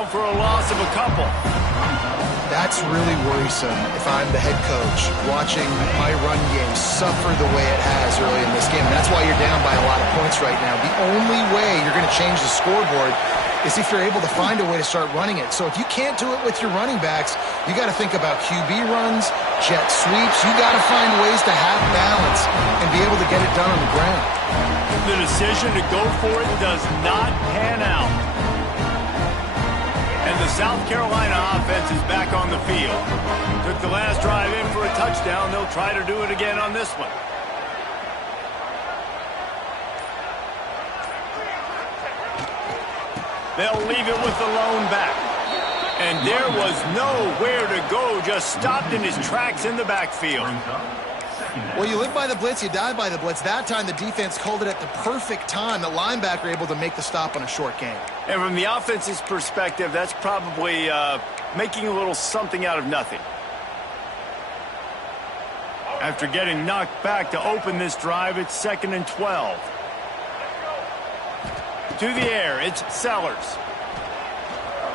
down for a loss of a couple. That's really worrisome if I'm the head coach watching my run game suffer the way it has early in this game. And that's why you're down by a lot of points right now. The only way you're going to change the scoreboard is if you're able to find a way to start running it. So if you can't do it with your running backs, you got to think about QB runs, jet sweeps. You got to find ways to have balance and be able to get it done on the ground. The decision to go for it does not pan out. And the South Carolina offense is back on the field. Took the last drive in for a touchdown. They'll try to do it again on this one. They'll leave it with the lone back. And there was nowhere to go, just stopped in his tracks in the backfield. Well, you live by the blitz, you die by the blitz. That time the defense called it at the perfect time. The linebacker able to make the stop on a short gain. And from the offense's perspective, that's probably making a little something out of nothing. After getting knocked back to open this drive, it's 2nd and 12. To the air, it's Sellers.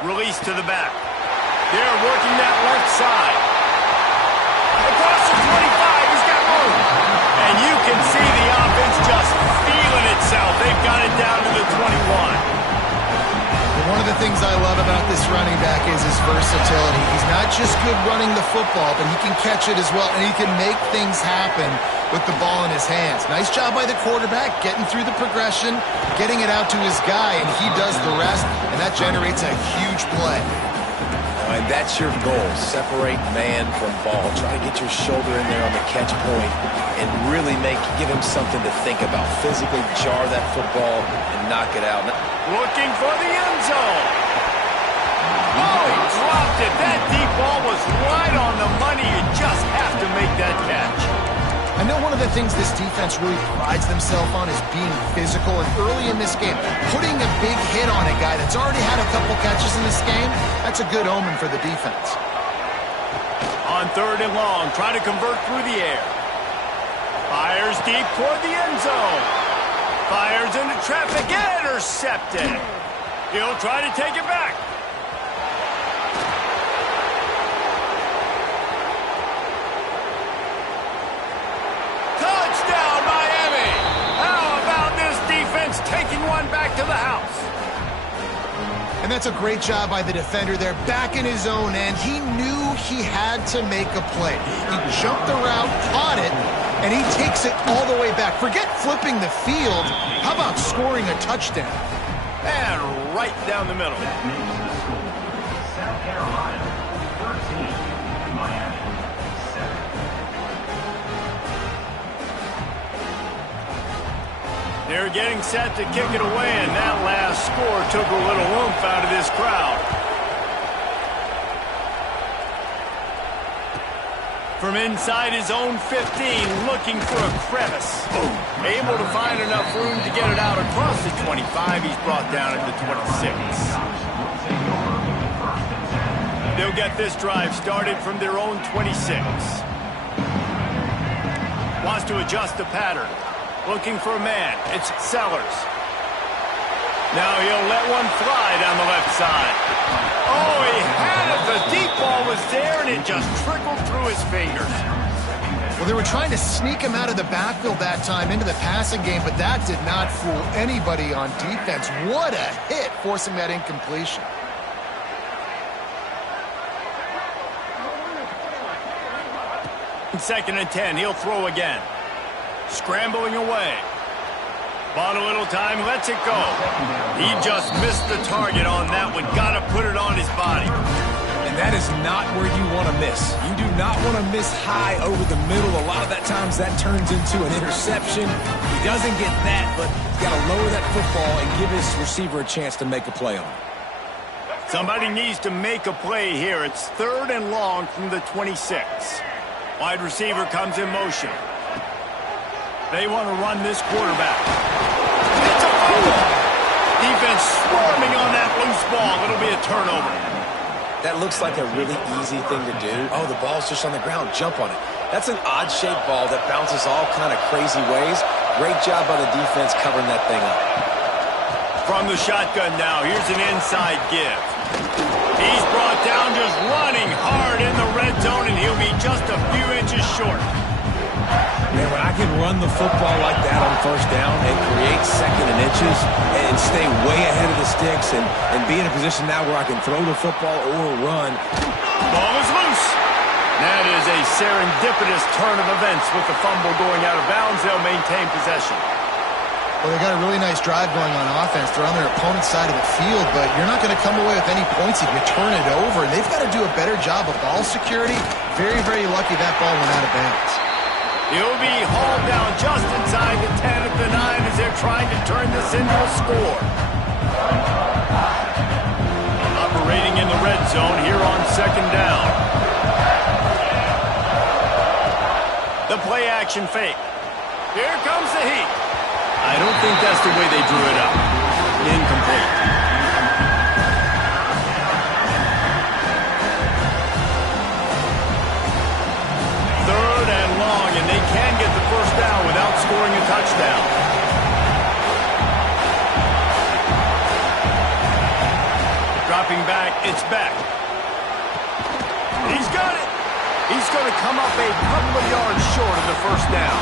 Release to the back. They're working that left side. Across the 25, he's got room. And you can see the offense just feeling itself. They've got it down to the 21. One of the things I love about this running back is his versatility. He's not just good running the football, but he can catch it as well, and he can make things happen with the ball in his hands. Nice job by the quarterback, getting through the progression, getting it out to his guy, and he does the rest, and that generates a huge play. And that's your goal, separate man from ball. Try to get your shoulder in there on the catch point and really give him something to think about. Physically jar that football and knock it out. Looking for the end zone. Oh, he dropped it. That deep ball was right on the money. You just have to make that catch. I know one of the things this defense really prides themselves on is being physical, and early in this game, putting a big hit on a guy that's already had a couple catches in this game, that's a good omen for the defense. On 3rd and long, try to convert through the air. Fires deep toward the end zone. Fires into traffic, intercepted. He'll try to take it back. Touchdown, Miami! How about this defense taking one back to the house? And that's a great job by the defender there, back in his own end. He knew he had to make a play. He jumped the route, caught it, and he takes it all the way back. Forget flipping the field. How about scoring a touchdown? And right down the middle. South Carolina, 13, Miami, 7. They're getting set to kick it away, and that last score took a little oomph out of this crowd. From inside his own 15, looking for a crevice. Able to find enough room to get it out across the 25. He's brought down at the 26. They'll get this drive started from their own 26. Wants to adjust the pattern. Looking for a man. It's Sellers. Now he'll let one fly down the left side. Oh, he had it. The deep ball was there, and it just trickled through his fingers. Well, they were trying to sneak him out of the backfield that time into the passing game, but that did not fool anybody on defense. What a hit, forcing that incompletion. Second and 10, he'll throw again. Scrambling away. Bought a little time, lets it go. He just missed the target on that one. Got to put it on his body. And that is not where you want to miss. You do not want to miss high over the middle. A lot of that times that turns into an interception. He doesn't get that, but he's got to lower that football and give his receiver a chance to make a play on it. Somebody needs to make a play here. It's 3rd and long from the 26. Wide receiver comes in motion. They want to run this quarterback. It's a fumble. Defense swarming on that loose ball. It'll be a turnover. That looks like a really easy thing to do. Oh, the ball's just on the ground. Jump on it. That's an odd-shaped ball that bounces all kind of crazy ways. Great job by the defense covering that thing up. From the shotgun now, here's an inside give. He's brought down just running hard in the red zone, and he'll be just a few inches short. Man, when I can run the football like that on first down and create second and inches and stay way ahead of the sticks and be in a position now where I can throw the football or run. Ball is loose. That is a serendipitous turn of events with the fumble going out of bounds. They'll maintain possession. Well, they got a really nice drive going on offense. They're on their opponent's side of the field, but you're not going to come away with any points if you turn it over. And they've got to do a better job of ball security. Very, very lucky that ball went out of bounds. He'll be hauled down just inside the 10 at the 9 as they're trying to turn this into a score. Operating in the red zone here on second down. The play action fake. Here comes the heat. I don't think that's the way they drew it up. Incomplete. Third and long, and they can get the first down without scoring a touchdown. Dropping back, it's Beck. He's got it. He's going to come up a couple of yards short of the first down.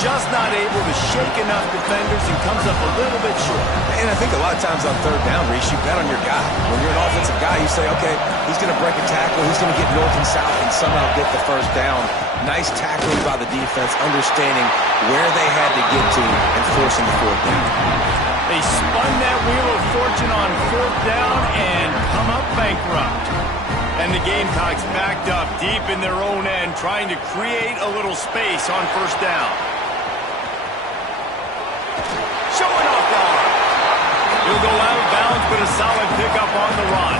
Just not able to shake enough defenders and comes up a little bit short. And I think a lot of times on third down, Reese, you bet on your guy. When you're an offensive guy, you say, okay, he's going to break a tackle, he's going to get north and south and somehow get the first down. Nice tackling by the defense, understanding where they had to get to and forcing the fourth down. They spun that wheel of fortune on fourth down and come up bankrupt. And the Gamecocks backed up deep in their own end, trying to create a little space on first down. Showing off the arm. He'll go out of bounds, but a solid pickup on the run.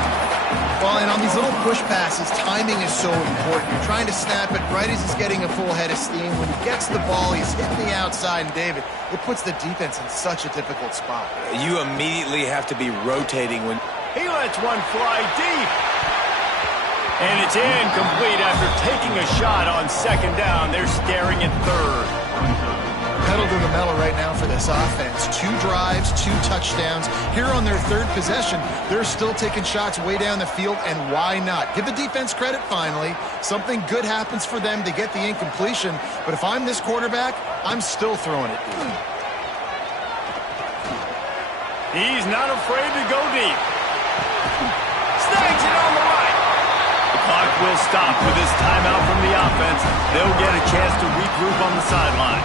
Well, and on these little push passes, timing is so important. You're trying to snap it right as he's getting a full head of steam. When he gets the ball, he's hitting the outside, and David, it puts the defense in such a difficult spot. You immediately have to be rotating when... He lets one fly deep. And it's incomplete after taking a shot on second down. They're staring at third. Pedal to the metal right now for this offense. 2 drives, 2 touchdowns. Here on their third possession, they're still taking shots way down the field, and why not? Give the defense credit finally. Something good happens for them to get the incompletion, but if I'm this quarterback, I'm still throwing it deep. He's not afraid to go deep. Snags it on the right. The clock will stop with this timeout from the offense. They'll get a chance to regroup on the sideline.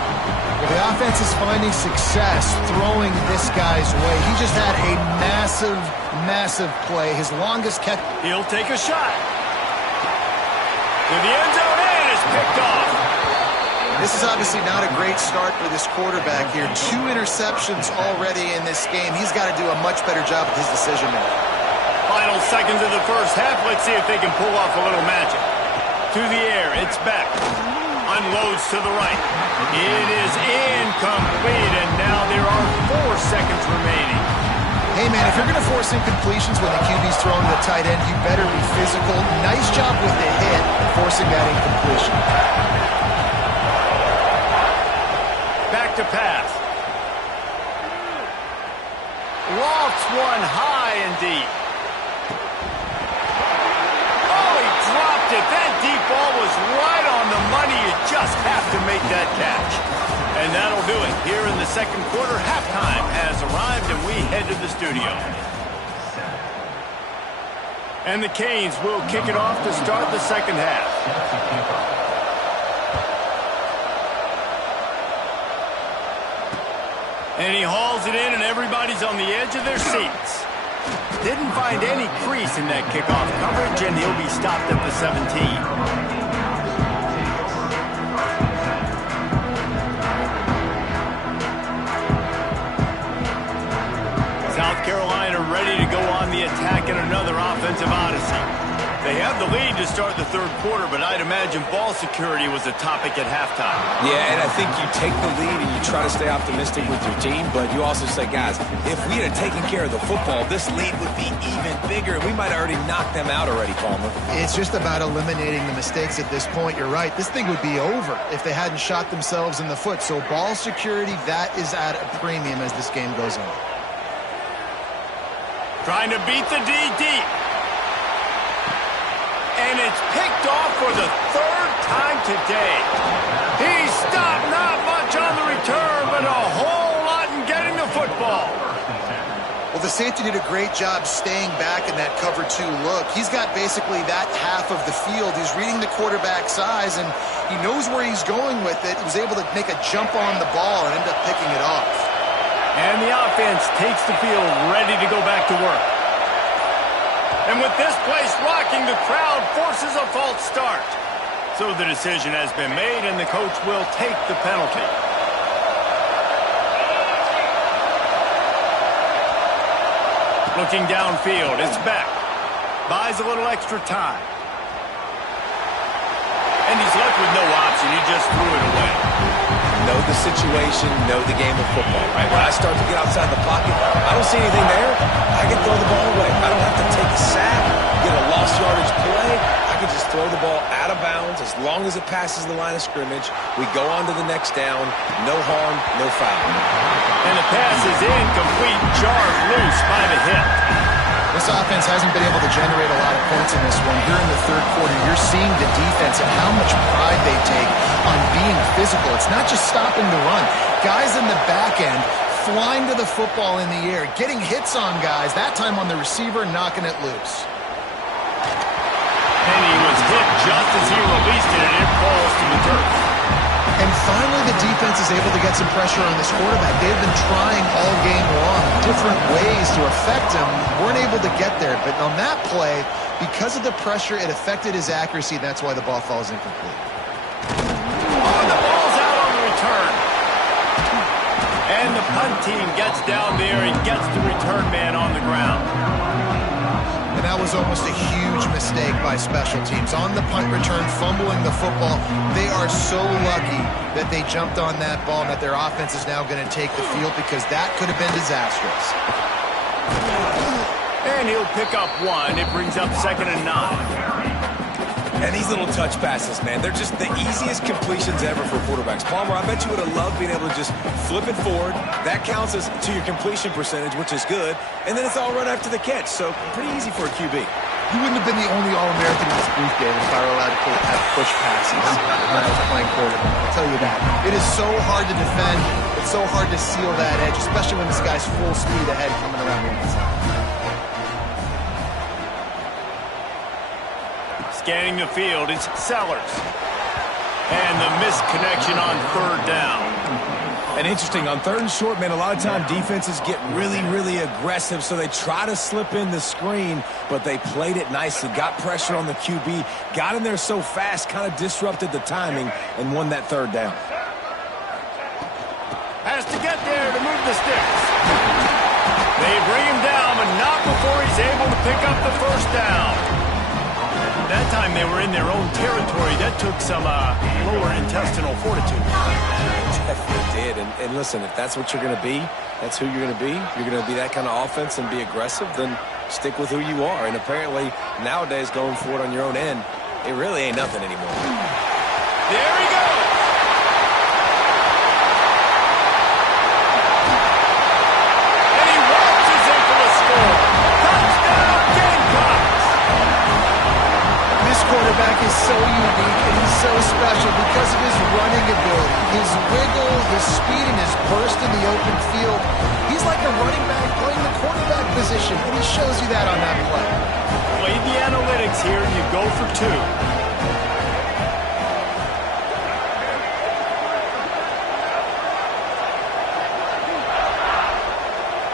Well, the offense is finding success throwing this guy's way. He just had a massive, massive play. His longest catch. He'll take a shot. To the end zone, and it's picked off. This is obviously not a great start for this quarterback here. 2 interceptions already in this game. He's got to do a much better job with his decision-making. Final seconds of the first half. Let's see if they can pull off a little magic. To the air, it's back. Unloads to the right. It is incomplete, and now there are 4 seconds remaining. Hey, man, if you're going to force incompletions when the QB's throwing to the tight end, you better be physical. Nice job with the hit, forcing that incompletion. Back to pass. Lofts one high and deep. That deep ball was right on the money. You just have to make that catch. And that'll do it. Here in the second quarter, halftime has arrived, and we head to the studio. And the Canes will kick it off to start the second half. And he hauls it in, and everybody's on the edge of their seats. Didn't find any crease in that kickoff coverage, and he'll be stopped at the 17. South Carolina ready to go on the attack in another offensive odyssey. They have the lead to start the third quarter, but I'd imagine ball security was a topic at halftime. Yeah, and I think you take the lead and you try to stay optimistic with your team, but you also say, guys, if we had taken care of the football, this lead would be even bigger, and we might have already knocked them out already, Palmer. It's just about eliminating the mistakes at this point. You're right. This thing would be over if they hadn't shot themselves in the foot. So ball security, that is at a premium as this game goes on. Trying to beat the D deep. And it's picked off for the third time today. He stopped not much on the return, but a whole lot in getting the football. Well, the safety did a great job staying back in that cover 2 look. He's got basically that half of the field. He's reading the quarterback size, and he knows where he's going with it. He was able to make a jump on the ball and end up picking it off. And the offense takes the field, ready to go back to work. And with this place rocking, the crowd forces a false start. So the decision has been made, and the coach will take the penalty. Looking downfield, it's Beck. Buys a little extra time. And he's left with no option. He just threw it away. Know the situation, know the game of football, right? When I start to get outside the pocket, I don't see anything there. I can throw the ball away. I don't have to take a sack, get a lost yardage play. I can just throw the ball out of bounds as long as it passes the line of scrimmage. We go on to the next down. No harm, no foul. And the pass is incomplete, jarred loose by the hip. This offense hasn't been able to generate a lot of points in this one. Here in the third quarter, you're seeing the defense and how much pride they take on being physical. It's not just stopping the run. Guys in the back end flying to the football in the air, getting hits on guys, that time on the receiver, knocking it loose. And he was hit just as he released it, and it falls to the turf. And finally, the defense is able to get some pressure on this quarterback. They've been trying all game long, different ways to affect him. Weren't able to get there. But on that play, because of the pressure, it affected his accuracy. That's why the ball falls incomplete. Oh, the ball's out on the return. And the punt team gets down there and gets the return man on the ground. And that was almost a huge mistake by special teams. On the punt return, fumbling the football, they are so lucky that they jumped on that ball and that their offense is now going to take the field because that could have been disastrous. And he'll pick up 1. It brings up 2nd and 9. And these little touch passes, man, they're just the easiest completions ever for quarterbacks. Palmer, I bet you would have loved being able to just flip it forward. That counts as to your completion percentage, which is good. And then it's all run after the catch, so pretty easy for a QB. You wouldn't have been the only All-American in this booth, David, if I were allowed to have push passes when I was playing quarterback. I'll tell you that. It is so hard to defend. It's so hard to seal that edge, especially when this guy's full speed ahead coming around the inside. Scanning the field, it's Sellers. And the missed connection on 3rd down. And interesting, on 3rd and short, man, a lot of time defenses get really, really aggressive, so they try to slip in the screen, but they played it nicely, got pressure on the QB, got in there so fast, kind of disrupted the timing, and won that 3rd down. Has to get there to move the sticks. They bring him down, but not before he's able to pick up the 1st down. That time they were in their own territory. That took some lower intestinal fortitude. Definitely did. And listen, if that's what you're going to be, that's who you're going to be. You're going to be that kind of offense and be aggressive, then stick with who you are. And apparently, nowadays, going for it on your own end, it really ain't nothing anymore. There he goes. And he waltzes in for the score. Touchdown, Gamecocks. This quarterback is so unique and he's so special because of his running ability, his wiggle, his speed, and his burst in the open field. He's like a running back playing the quarterback position, and he shows you that on that play. Played the analytics here, and you go for 2.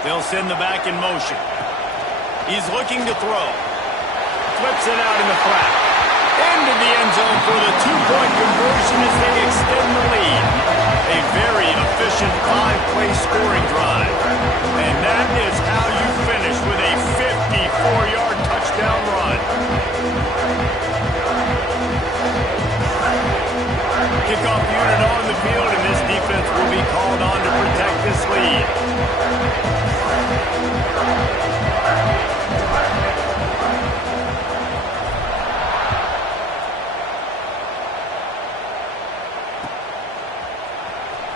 They'll send the back in motion. He's looking to throw. Flips it out in the flat. Into the end zone for the 2-point conversion as they extend the lead. A very efficient 5-play scoring drive. And that is how you finish with a 54-yard touchdown run. Kickoff unit on the field, and this defense will be called on to protect this lead.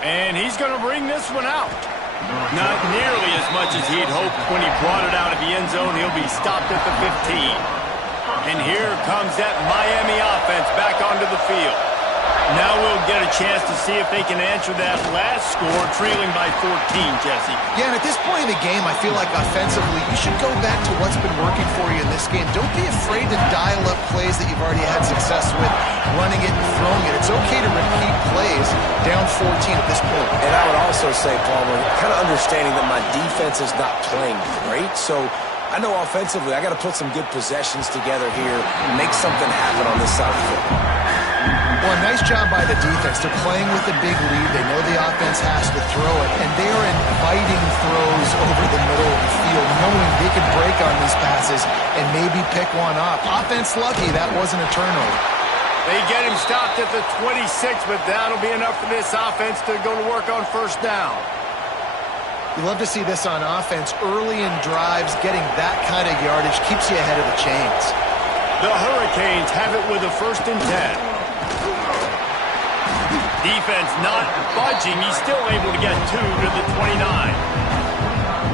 And he's going to bring this one out. Not nearly as much as he'd hoped when he brought it out of the end zone. He'll be stopped at the 15. And here comes that Miami offense back onto the field. Now we'll get a chance to see if they can answer that last score, trailing by 14, Jesse. Yeah, and at this point in the game, I feel like offensively, you should go back to what's been working for you in this game. Don't be afraid to dial up plays that you've already had success with, running it and throwing it. It's okay to repeat plays down 14 at this point. And I would also say, Palmer, kind of understanding that my defense is not playing great, so I know offensively I got to put some good possessions together here and make something happen on this side of the football. Well, nice job by the defense. They're playing with a big lead. They know the offense has to throw it, and they are inviting throws over the middle of the field, knowing they can break on these passes and maybe pick one off. Offense lucky that wasn't a turnover. They get him stopped at the 26, but that'll be enough for this offense to go to work on first down. You love to see this on offense. Early in drives, getting that kind of yardage keeps you ahead of the chains. The Hurricanes have it with a 1st and 10. Defense not budging. He's still able to get 2 to the 29.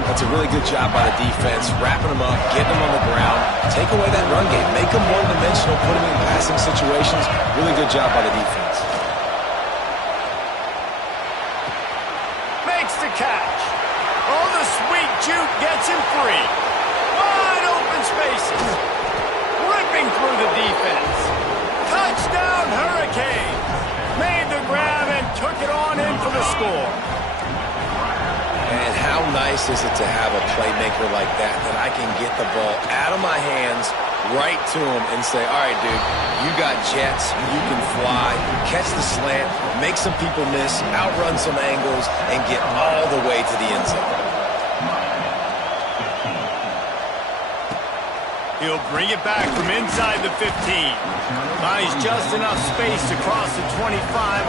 That's a really good job by the defense, wrapping them up, getting them on the ground, take away that run game, make them one-dimensional, put them in passing situations. Really good job by the defense. Makes the catch. Oh, the sweet juke gets him free. Wide open spaces. Ripping through the defense. Touchdown, Hurricanes. Made the grab and took it on in for the score. And how nice is it to have a playmaker like that I can get the ball out of my hands right to him and say, all right, dude, you got jets, you can fly, catch the slant, make some people miss, outrun some angles, and get all the way to the end zone. He'll bring it back from inside the 15. Buys just enough space to cross the 25.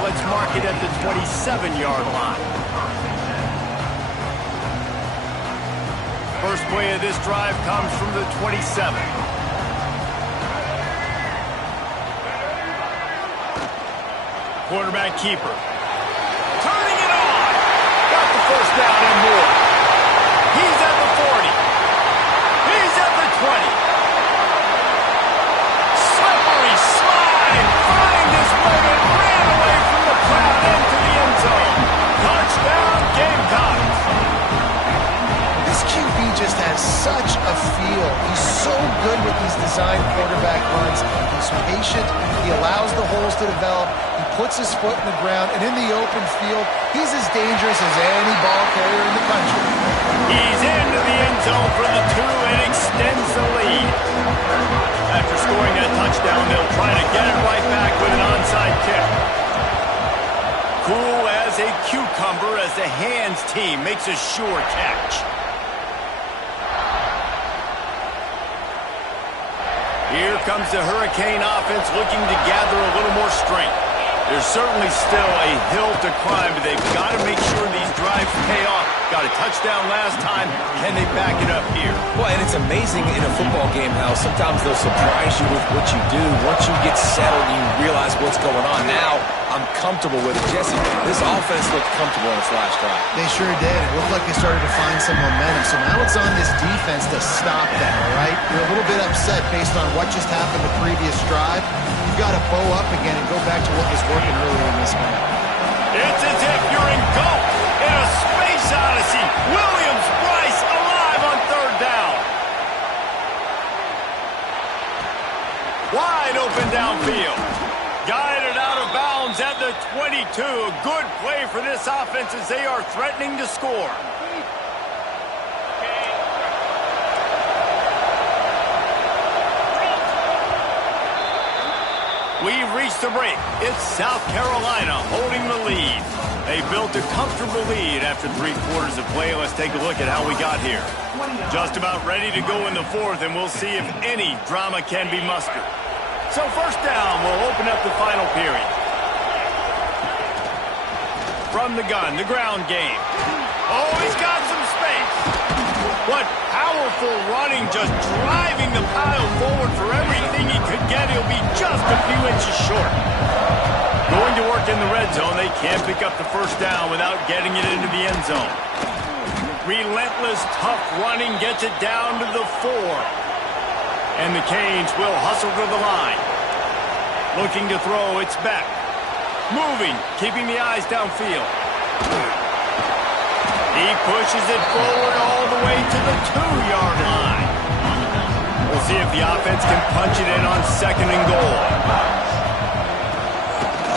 Let's mark it at the 27-yard line. First play of this drive comes from the 27. Quarterback keeper. Turning it on. Got the first down and more. He's at the 40. He's at the 20. Slippery slide. Find his way and ran away from the crowd into the end zone. Touchdown, Gamecocks. This QB just has such a feel. He's so good with these design quarterback runs. He's patient. He allows the holes to develop. He puts his foot in the ground. And in the open field, he's as dangerous as any ball carrier in the country. He's into the end zone for the 2 and extends the lead. After scoring that touchdown, they'll try to get it right back with an onside kick. Cool as a cucumber as the hands team makes a sure catch. Here comes the Hurricane offense looking to gather a little more strength. There's certainly still a hill to climb, but they've got to make sure these drives pay off. Got a touchdown last time. Can they back it up here? Well, and it's amazing in a football game how sometimes they'll surprise you with what you do. Once you get settled, you realize what's going on. Now, I'm comfortable with it. Jesse, this offense looked comfortable in its last drive. They sure did. It looked like they started to find some momentum. So now it's on this defense to stop that, all right? You're a little bit upset based on what just happened the previous drive. You've got to bow up again and go back to what was working earlier in this game. It's as if you're in golf in a space odyssey. Williams-Brice alive on 3rd down. Wide open downfield. Guided out of bounds at the 22. A good play for this offense as they are threatening to score. We've reached the break. It's South Carolina holding the lead. They built a comfortable lead after 3 quarters of play. Let's take a look at how we got here. Just about ready to go in the 4th, and we'll see if any drama can be mustered. So first down, we'll open up the final period. From the gun, the ground game. Oh, he's got some space. What powerful running, just driving the pile forward for everything he could get. He'll be just a few inches short. Going to work in the red zone. They can't pick up the first down without getting it into the end zone. Relentless, tough running gets it down to the 4. And the Canes will hustle to the line. Looking to throw, it's back. Moving, keeping the eyes downfield. He pushes it forward all the way to the 2-yard line. We'll see if the offense can punch it in on 2nd and goal.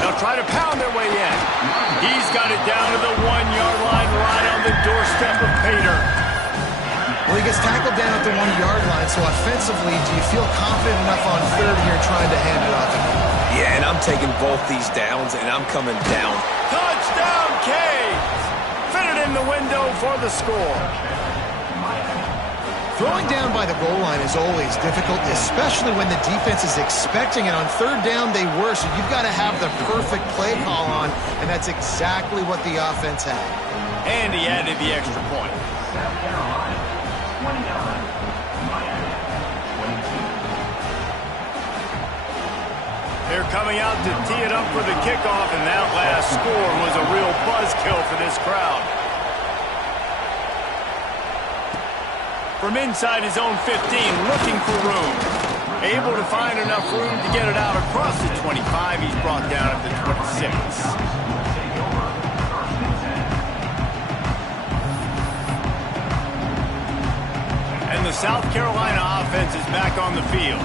They'll try to pound their way in. He's got it down to the 1-yard line, right on the doorstep of Pater. Well, he gets tackled down at the 1-yard line, so offensively, do you feel confident enough on 3rd here trying to hand it off? Yeah, and I'm taking both these downs, and I'm coming down. Touchdown, Canes! Fit it in the window for the score. Throwing down by the goal line is always difficult, especially when the defense is expecting it. On 3rd down, they were, so you've got to have the perfect play call on, and that's exactly what the offense had. And he added the extra point. South Carolina, 29. Miami, 22. They're coming out to tee it up for the kickoff, and that last score was a real buzzkill for this crowd. From inside his own 15, looking for room. Able to find enough room to get it out across the 25. He's brought down at the 26. And the South Carolina offense is back on the field.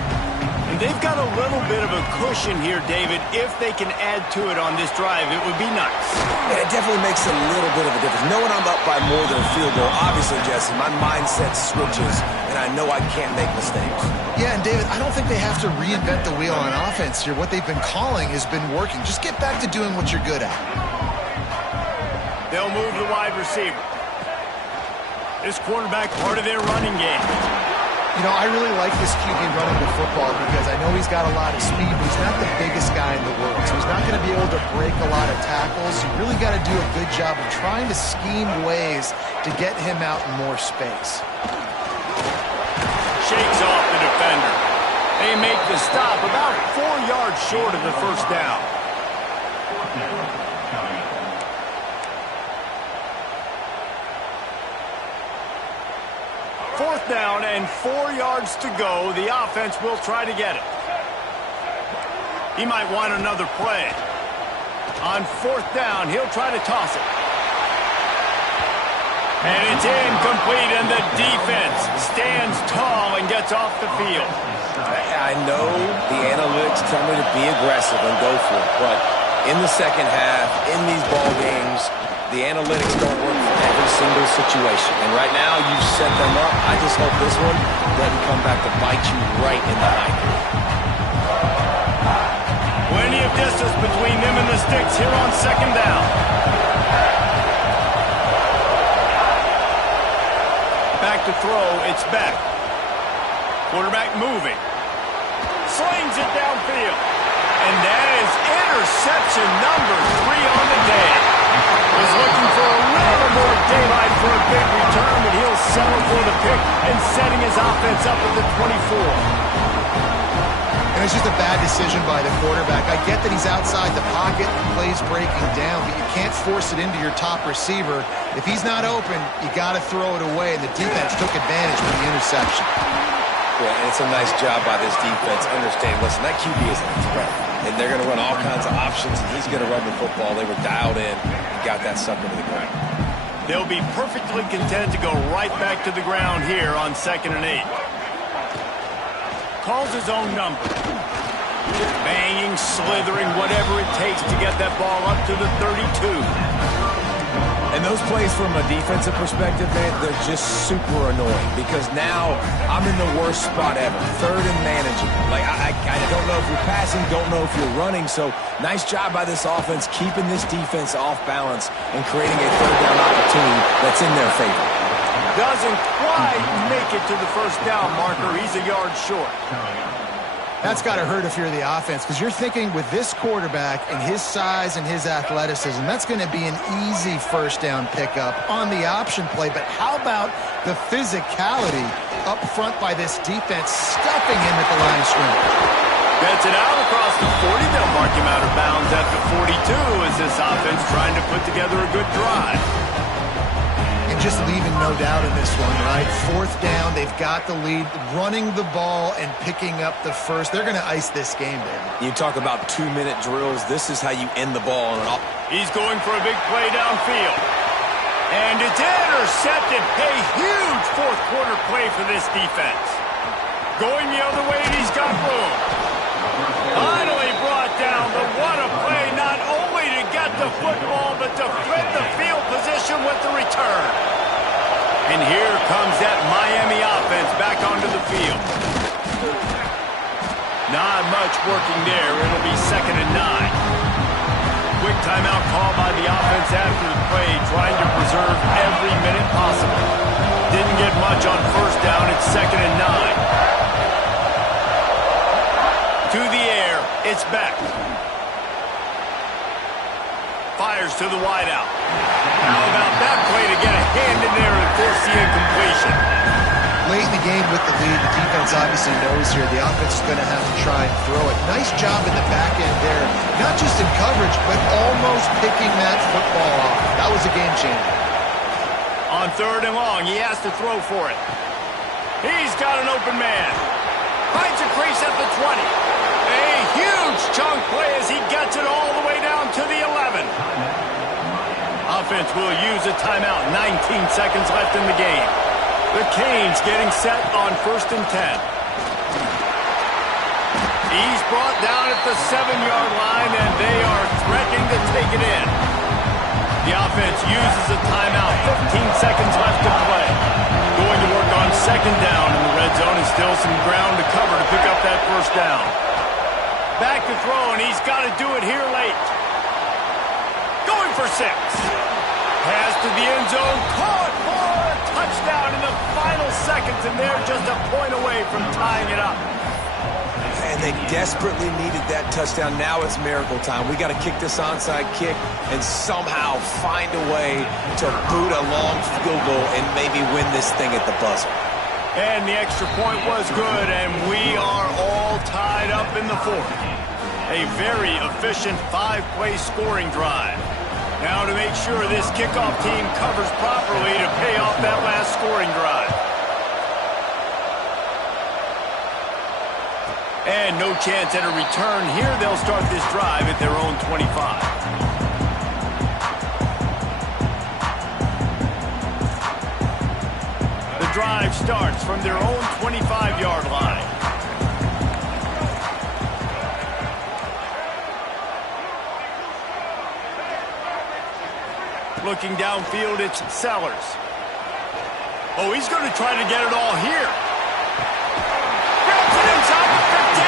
And they've got a little bit of a cushion here, David. If they can add to it on this drive, it would be nice. Yeah, it definitely makes a little bit of a difference. Knowing I'm up by more than a field goal, obviously, Jesse, my mindset switches, and I know I can't make mistakes. Yeah, and David, I don't think they have to reinvent the wheel on offense here. What they've been calling has been working. Just get back to doing what you're good at. They'll move the wide receiver. This quarterback, part of their running game. You know, I really like this QB running the football because I know he's got a lot of speed, but he's not the biggest guy in the world. So he's not going to be able to break a lot of tackles. You really got to do a good job of trying to scheme ways to get him out in more space. Shakes off the defender. They make the stop about 4 yards short of the first down. Fourth down and 4 yards to go. The offense will try to get it. He might want another play. On 4th down, he'll try to toss it. And it's incomplete, and the defense stands tall and gets off the field. I know the analytics tell me to be aggressive and go for it, but in the second half, in these ball games, the analytics don't work for every single situation. And right now, you've set them up. I just hope this one doesn't come back to bite you right in the eye. Plenty of distance between them and the sticks here on 2nd down. Back to throw, it's back. Quarterback moving. Slings it downfield. And that is interception number 3 on the day. Was looking for a little more daylight for a big return, but he'll settle for the pick and setting his offense up at the 24. And it's just a bad decision by the quarterback. I get that he's outside the pocket and plays breaking down, but you can't force it into your top receiver. If he's not open, you got to throw it away, and the defense took advantage with the interception. Yeah, and it's a nice job by this defense. Understand, listen, that QB is a threat. And they're going to run all kinds of options, and he's going to run the football. They were dialed in and got that sucker to the ground. They'll be perfectly content to go right back to the ground here on 2nd and 8. Calls his own number. Banging, slithering, whatever it takes to get that ball up to the 32. And those plays from a defensive perspective, man, they're just super annoying because now I'm in the worst spot ever, 3rd and managing. Like, I don't know if you're passing, don't know if you're running. So nice job by this offense keeping this defense off balance and creating a 3rd down opportunity that's in their favor. Doesn't quite make it to the first down marker. He's a yard short. That's got to hurt if you're the offense, because you're thinking with this quarterback and his size and his athleticism, that's going to be an easy first down pickup on the option play. But how about the physicality up front by this defense, stuffing him at the line of scrimmage? Gets it out across the 40. They'll mark him out of bounds at the 42 as this offense trying to put together a good drive. And just leaving no doubt in this one, right? Fourth down, they've got the lead, running the ball and picking up the first. They're going to ice this game, man. You talk about 2-minute drills. This is how you end the ball. He's going for a big play downfield. And it's intercepted. A huge fourth quarter play for this defense. Going the other way, and he's got room. Finally brought down, but what a play, not only to get the football, but to flip the field position with the return. And here comes that Miami offense back onto the field. Not much working there. It'll be 2nd and 9. Quick timeout call by the offense after the play, trying to preserve every minute possible. Didn't get much on first down. It's 2nd and 9. To the air, it's Beck. Fires to the wideout. How about that play to get a hand in there and force the incompletion? Late in the game with the lead, the defense obviously knows here the offense is going to have to try and throw it. Nice job in the back end there, not just in coverage, but almost picking that football off. That was a game changer. On 3rd and long, he has to throw for it. He's got an open man. Finds a crease at the 20. A huge chunk play as he gets it all the way down to the 11. Offense will use a timeout. 19 seconds left in the game. The Canes getting set on 1st and 10. He's brought down at the 7-yard line, and they are threatening to take it in. The offense uses a timeout. 15 seconds left to play. Going to work on 2nd down in the red zone, and still some ground to cover to pick up that first down. Back to throw, and he's got to do it here late. Going for 6. Pass to the end zone. Caught for a touchdown in the final seconds, and they're just a point away from tying it up. And they desperately needed that touchdown. Now it's miracle time. We got to kick this onside kick and somehow find a way to boot a long field goal and maybe win this thing at the buzzer. And the extra point was good, and we are all tied up in the 4th. A very efficient 5-play scoring drive. Now to make sure this kickoff team covers properly to pay off that last scoring drive. And no chance at a return here. They'll start this drive at their own 25. Drive starts from their own 25-yard line. Looking downfield, it's Sellers. Oh, he's going to try to get it all here. Grabs it inside the 15.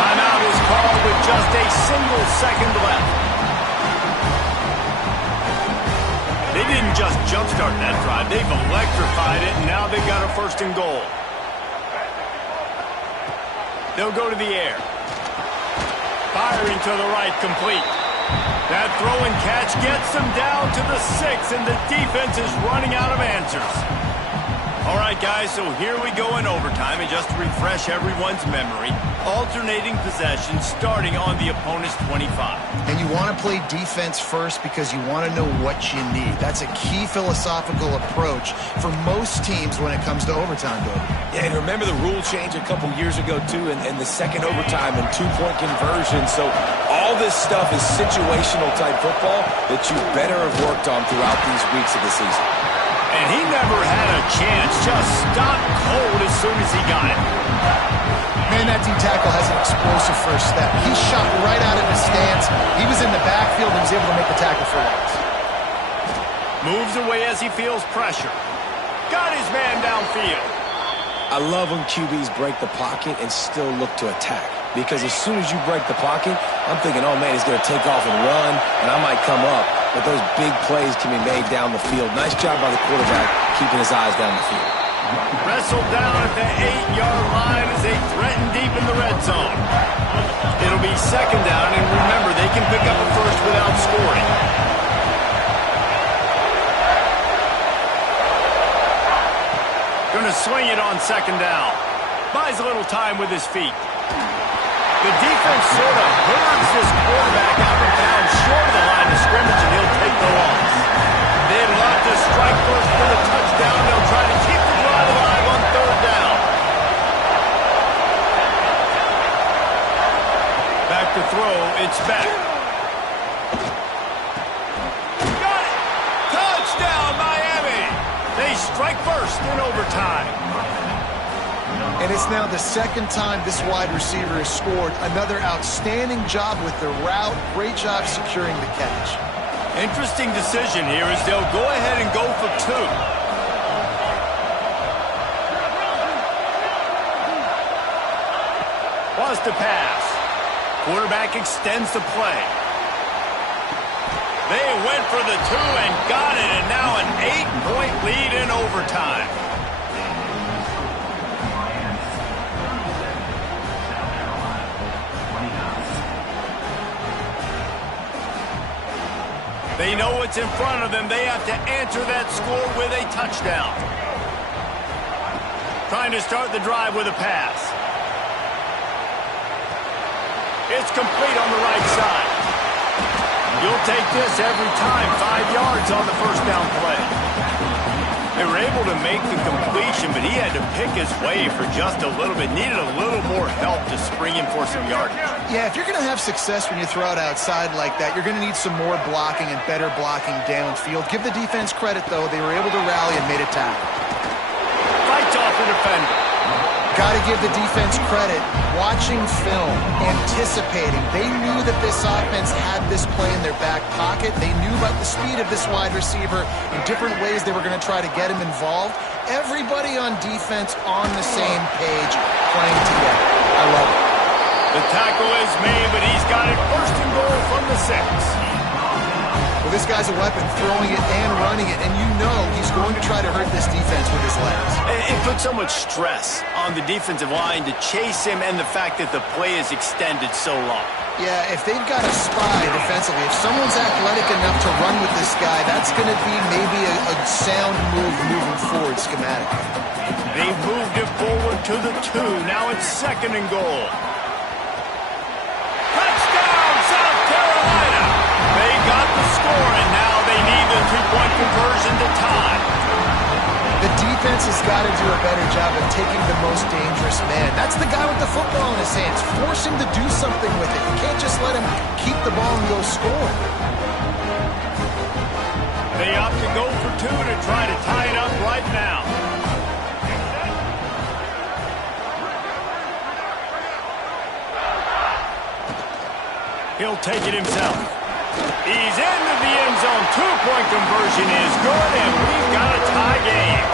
Timeout is called with just a single second left. They didn't just jumpstart that drive. They've electrified it, and now they've got a 1st and goal. They'll go to the air. Firing to the right, complete. That throw and catch gets them down to the 6, and the defense is running out of answers. All right, guys, so here we go in overtime, and just to refresh everyone's memory, alternating possessions starting on the opponent's 25. And you want to play defense first because you want to know what you need. That's a key philosophical approach for most teams when it comes to overtime, Bill. Yeah, and remember the rule change a couple years ago, too, and the second overtime and 2-point conversion. So all this stuff is situational type football that you better have worked on throughout these weeks of the season. And he never had a chance, just stopped cold as soon as he got it. Man, that D tackle has an explosive first step. He shot right out of his stance. He was in the backfield and was able to make the tackle for once. Moves away as he feels pressure. Got his man downfield. I love when QBs break the pocket and still look to attack. Because as soon as you break the pocket, I'm thinking, oh, man, he's going to take off and run, and I might come up. But those big plays can be made down the field. Nice job by the quarterback keeping his eyes down the field. Wrestled down at the 8-yard line as they threaten deep in the red zone. It'll be 2nd down, and remember, they can pick up a first without scoring. Going to swing it on 2nd down. Buys a little time with his feet. The defense sort of herds this quarterback out of bounds short of the line of scrimmage, and he'll take the loss. They'd love to strike first for the touchdown. They'll try to keep the drive alive on third down. Back to throw, it's back. Got it! Touchdown, Miami! They strike first in overtime. And it's now the second time this wide receiver has scored. Another outstanding job with the route. Great job securing the catch. Interesting decision here as they'll go ahead and go for two. Wants to pass. Quarterback extends the play. They went for the two and got it, and now an 8-point lead in overtime. They know what's in front of them. They have to answer that score with a touchdown. Trying to start the drive with a pass. It's complete on the right side. You'll take this every time. 5 yards on the first down play. They were able to make the completion, but he had to pick his way for just a little bit. Needed a little more help to spring in for some yardage. Yeah, if you're going to have success when you throw it outside like that, you're going to need some more blocking and better blocking downfield. Give the defense credit, though. They were able to rally and made a tackle. Fights off the defender. Got to give the defense credit. Watching film, anticipating. They knew that this offense had this play in their back pocket. They knew about the speed of this wide receiver in different ways they were going to try to get him involved. Everybody on defense on the same page, playing together. I love it. The tackle is made, but he's got it first and goal from the 6. Well, this guy's a weapon, throwing it and running it, and you know he's going to try to hurt this defense with his legs. It puts so much stress on the defensive line to chase him and the fact that the play is extended so long. Yeah, if they've got a spy defensively, if someone's athletic enough to run with this guy, that's going to be maybe a sound move moving forward schematically. They moved it forward to the 2. Now it's second and goal. Touchdown, South Carolina! They got the score, and now they need the 2-point conversion to tie. The defense has got to do a better job of taking the most dangerous man. That's the guy with the football in his hands. Force him to do something with it. You can't just let him keep the ball and go score. They opt to go for 2 to try to tie it up right now. He'll take it himself. He's into the end zone. 2-point conversion is good, and we've got a tie game.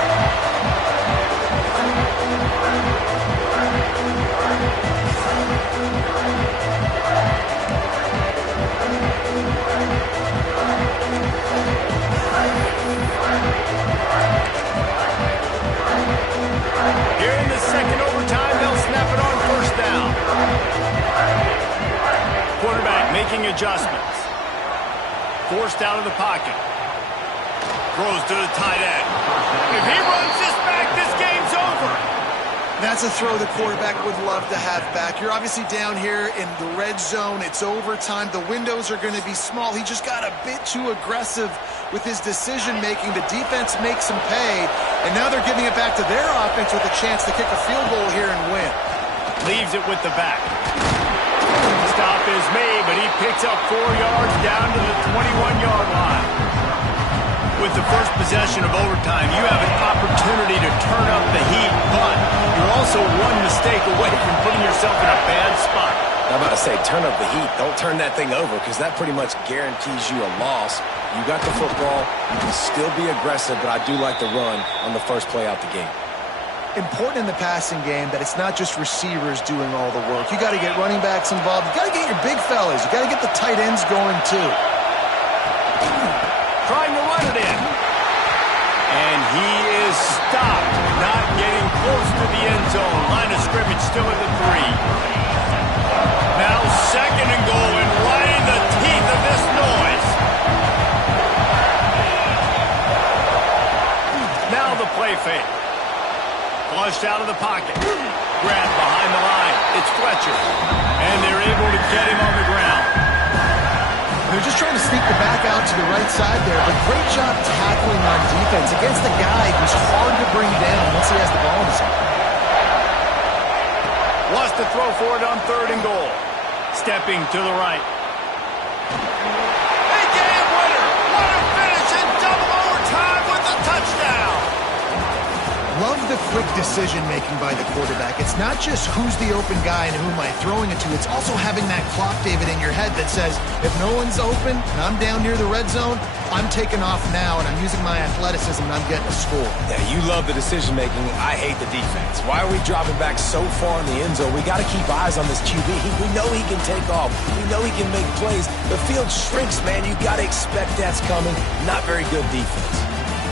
Here in the second overtime, they'll snap it on first down. Quarterback making adjustments. Forced out of the pocket. Throws to the tight end. If he runs this back, this game's over. That's a throw the quarterback would love to have back. You're obviously down here in the red zone. It's overtime. The windows are going to be small. He just got a bit too aggressive with his decision-making. The defense makes him pay, and now they're giving it back to their offense with a chance to kick a field goal here and win. Leaves it with the back. Stop is made, but he picks up 4 yards down to the 21-yard line. With the first possession of overtime, you have an opportunity to turn up the heat, but you're also one mistake away from putting yourself in a bad spot. I'm about to say, turn up the heat. Don't turn that thing over, because that pretty much guarantees you a loss. You got the football. You can still be aggressive, but I do like the run on the first play out the game. Important in the passing game that it's not just receivers doing all the work. You got to get running backs involved. You got to get your big fellas. You got to get the tight ends going too. Trying to run it in. And he is stopped, not getting close to the end zone. Line of scrimmage still at the 3. Now second and goal, and right in the teeth of this noise. Now the play fake. Flushed out of the pocket. grab behind the line. It's Fletcher. And they're able to get him on the ground. They're just trying to sneak the back out to the right side there, but great job tackling on defense against a guy who's hard to bring down once he has the ball in his hand. Wants to throw for it on 3rd and goal. Stepping to the right. A game winner. What a finish in double overtime with a touchdown. Love the quick decision-making by the quarterback. It's not just who's the open guy and who am I throwing it to. It's also having that clock, David, in your head that says, if no one's open and I'm down near the red zone, I'm taking off now, and I'm using my athleticism, and I'm getting a score. Yeah, you love the decision-making. I hate the defense. Why are we dropping back so far in the end zone? We got to keep eyes on this QB. We know he can take off. We know he can make plays. The field shrinks, man. You got to expect that's coming. Not very good defense.